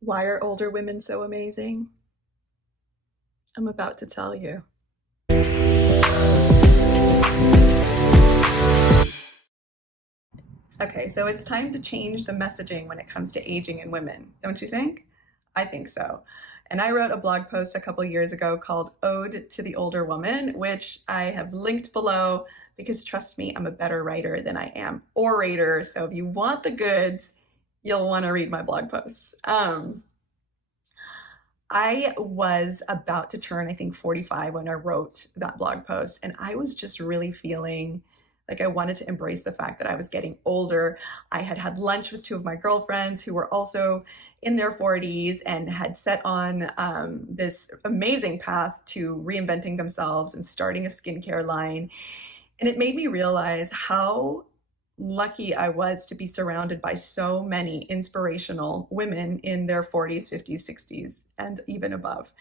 Why are older women so amazing? I'm about to tell you. Okay, so it's time to change the messaging when it comes to aging in women, don't you think? I think so. And I wrote a blog post a couple years ago called Ode to the Older Woman, which I have linked below because trust me, I'm a better writer than I am orator. So if you want the goods, you'll want to read my blog posts. I was about to turn, I think, 45 when I wrote that blog post. And I was just really feeling like I wanted to embrace the fact that I was getting older. I had had lunch with two of my girlfriends who were also in their 40s and had set on this amazing path to reinventing themselves and starting a skincare line. And it made me realize how lucky I was to be surrounded by so many inspirational women in their 40s, 50s, 60s, and even above.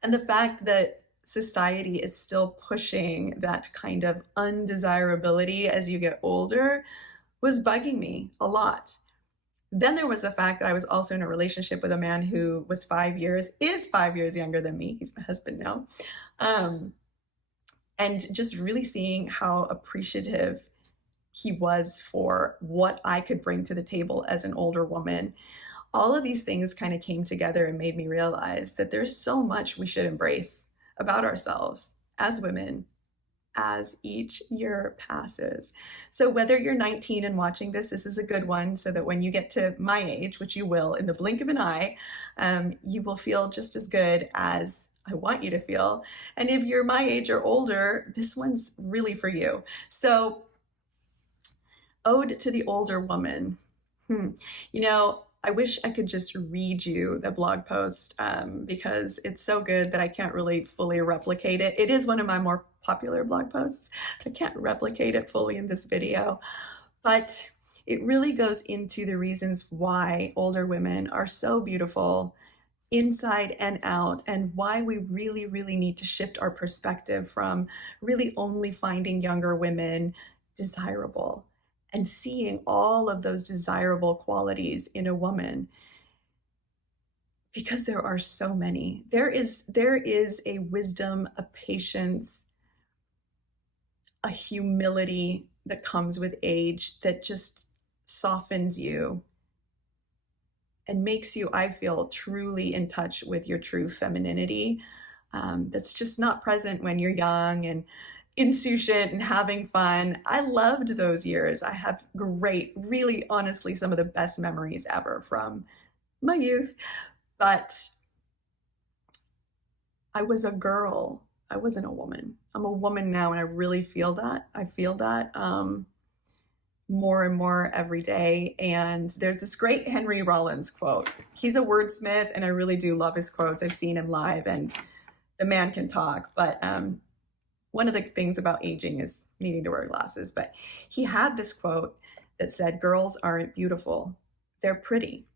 And the fact that society is still pushing that kind of undesirability as you get older was bugging me a lot. Then there was the fact that I was also in a relationship with a man who was 5 years younger than me. He's my husband now. Um, and just really seeing how appreciative he was for what I could bring to the table as an older woman. All of these things kind of came together and made me realize that there's so much we should embrace about ourselves as women as each year passes. So whether you're 19 and watching this is a good one so that when you get to my age, which you will in the blink of an eye, you will feel just as good as I want you to feel. And if you're my age or older, this one's really for you. So Ode to the Older Woman. You know, I wish I could just read you the blog post because it's so good that I can't really fully replicate it. It is one of my more popular blog posts. I can't replicate it fully in this video, but it really goes into the reasons why older women are so beautiful inside and out, and why we really, really need to shift our perspective from really only finding younger women desirable and seeing all of those desirable qualities in a woman, because there are so many. There is a wisdom, a patience, a humility that comes with age that just softens you and makes you, I feel, truly in touch with your true femininity. That's just not present when you're young and insouciant and having fun. I loved those years. I have great, really honestly, some of the best memories ever from my youth. But I was a girl. I wasn't a woman. I'm a woman now, and I really feel that. I feel that more and more every day. And there's this great Henry Rollins quote. He's a wordsmith, and I really do love his quotes. I've seen him live, and the man can talk. But one of the things about aging is needing to wear glasses. But he had this quote that said, "Girls aren't beautiful. They're pretty.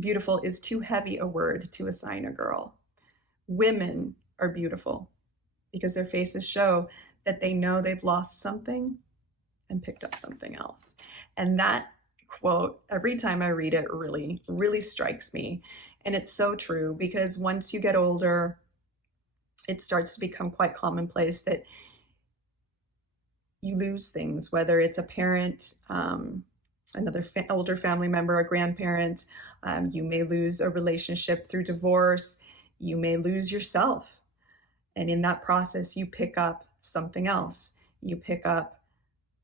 Beautiful is too heavy a word to assign a girl. Women are beautiful because their faces show that they know they've lost something and picked up something else." And that quote, every time I read it, really, really strikes me. And it's so true, because once you get older, it starts to become quite commonplace that you lose things, whether it's a parent, another older family member, a grandparent. You may lose a relationship through divorce. You may lose yourself. And in that process, you pick up something else. You pick up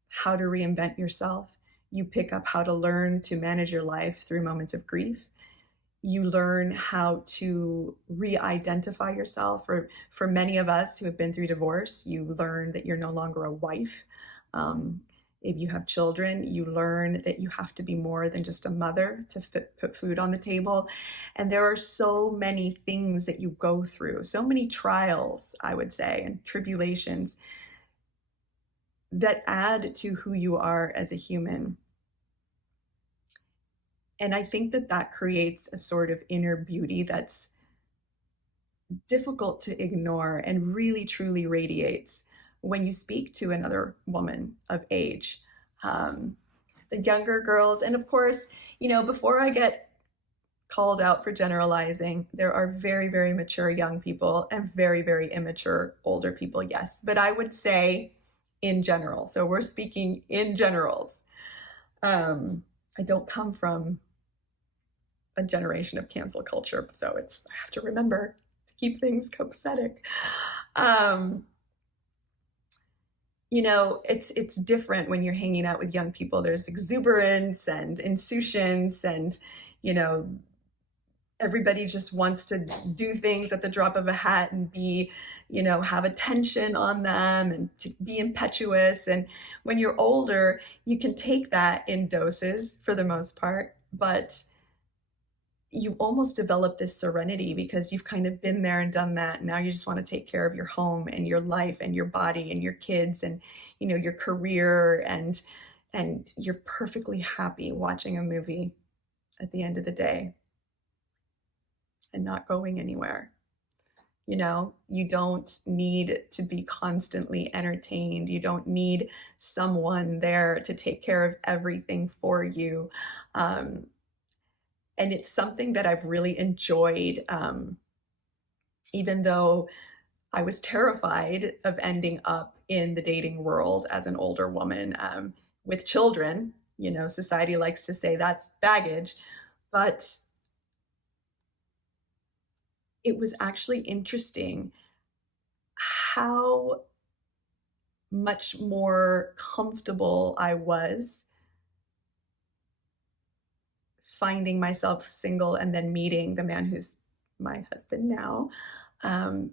how to reinvent yourself. You pick up how to learn to manage your life through moments of grief. You learn how to re-identify yourself. For many of us who have been through divorce, you learn that you're no longer a wife. If you have children, you learn that you have to be more than just a mother to put food on the table. And there are so many things that you go through, so many trials, I would say, and tribulations that add to who you are as a human. And I think that that creates a sort of inner beauty that's difficult to ignore and really truly radiates when you speak to another woman of age. The younger girls, and of course, before I get called out for generalizing. There are very, very mature young people and very, very immature older people, yes. But I would say in general. So we're speaking in generals. I don't come from a generation of cancel culture, so I have to remember to keep things copacetic. Um, it's different when you're hanging out with young people. There's exuberance and insouciance, and you know, everybody just wants to do things at the drop of a hat and be, have attention on them and to be impetuous. And when you're older, you can take that in doses for the most part, but you almost develop this serenity because you've kind of been there and done that. Now you just want to take care of your home and your life and your body and your kids and, your career, and you're perfectly happy watching a movie at the end of the day and not going anywhere. You don't need to be constantly entertained. You don't need someone there to take care of everything for you. And it's something that I've really enjoyed, even though I was terrified of ending up in the dating world as an older woman with children. Society likes to say that's baggage, but it was actually interesting how much more comfortable I was finding myself single and then meeting the man who's my husband now,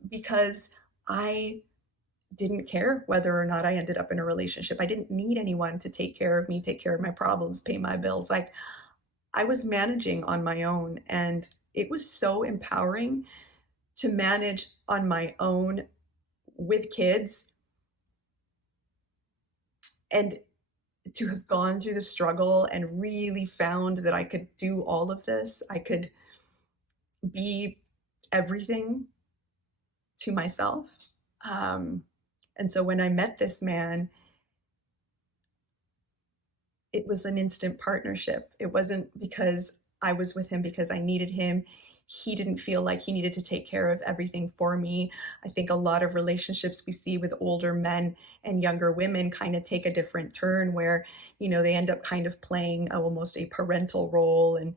because I didn't care whether or not I ended up in a relationship. I didn't need anyone to take care of me, take care of my problems, pay my bills. Like, I was managing on my own, and it was so empowering to manage on my own with kids and to have gone through the struggle and really found that I could do all of this. I could be everything to myself. And so when I met this man, it was an instant partnership. It wasn't because I was with him because I needed him. He didn't feel like he needed to take care of everything for me. I think a lot of relationships we see with older men and younger women kind of take a different turn where, they end up kind of playing almost a parental role, and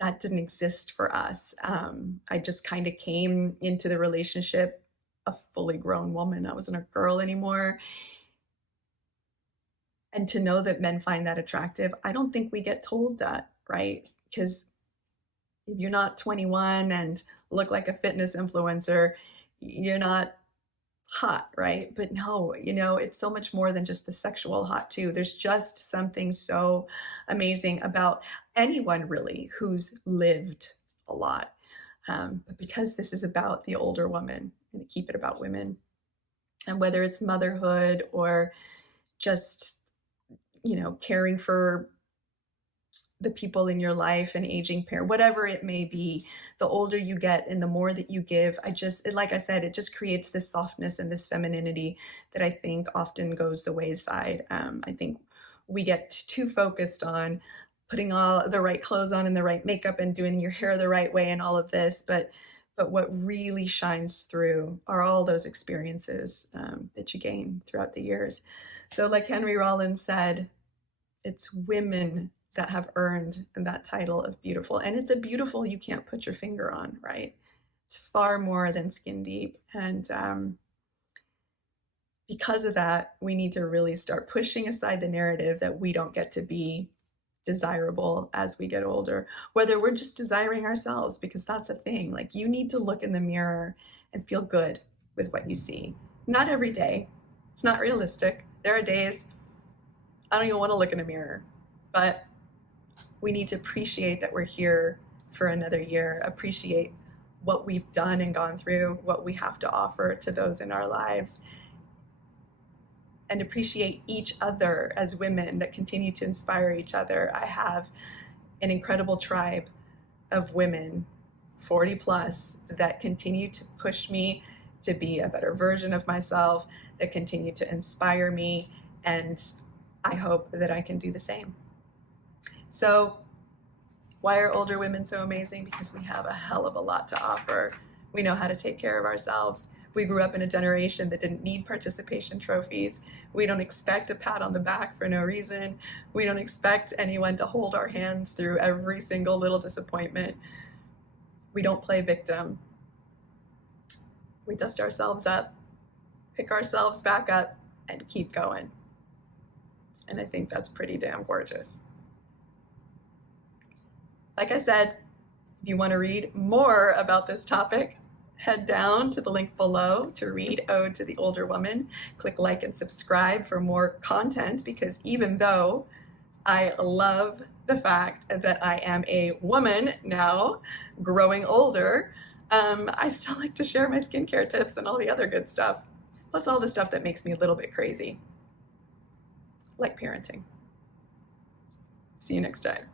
that didn't exist for us. I just kind of came into the relationship a fully grown woman. I wasn't a girl anymore. And to know that men find that attractive, I don't think we get told that, right? Because if you're not 21 and look like a fitness influencer, you're not hot, right? But no, it's so much more than just the sexual hot too. There's just something so amazing about anyone really who's lived a lot. But because this is about the older woman, I'm going to keep it about women. And whether it's motherhood or just, caring for the people in your life, an aging parent, whatever it may be, the older you get and the more that you give, like I said, it just creates this softness and this femininity that I think often goes the wayside. I think we get too focused on putting all the right clothes on and the right makeup and doing your hair the right way and all of this, but what really shines through are all those experiences that you gain throughout the years. So like Henry Rollins said, it's women that have earned that title of beautiful. And it's a beautiful you can't put your finger on, right? It's far more than skin deep. And because of that, we need to really start pushing aside the narrative that we don't get to be desirable as we get older, whether we're just desiring ourselves, because that's a thing. Like, you need to look in the mirror and feel good with what you see. Not every day. It's not realistic. There are days I don't even want to look in a mirror, but we need to appreciate that we're here for another year, appreciate what we've done and gone through, what we have to offer to those in our lives, and appreciate each other as women that continue to inspire each other. I have an incredible tribe of women, 40 plus, that continue to push me to be a better version of myself, that continue to inspire me, and I hope that I can do the same. So Why are older women so amazing? Because we have a hell of a lot to offer. We know how to take care of ourselves. We grew up in a generation that didn't need participation trophies. We don't expect a pat on the back for no reason. We don't expect anyone to hold our hands through every single little disappointment. We don't play victim. We dust ourselves up, pick ourselves back up, and keep going. And I think that's pretty damn gorgeous. Like I said, if you want to read more about this topic, head down to the link below to read Ode to the Older Woman. Click like and subscribe for more content, because even though I love the fact that I am a woman now, growing older, I still like to share my skincare tips and all the other good stuff, plus all the stuff that makes me a little bit crazy, like parenting. See you next time.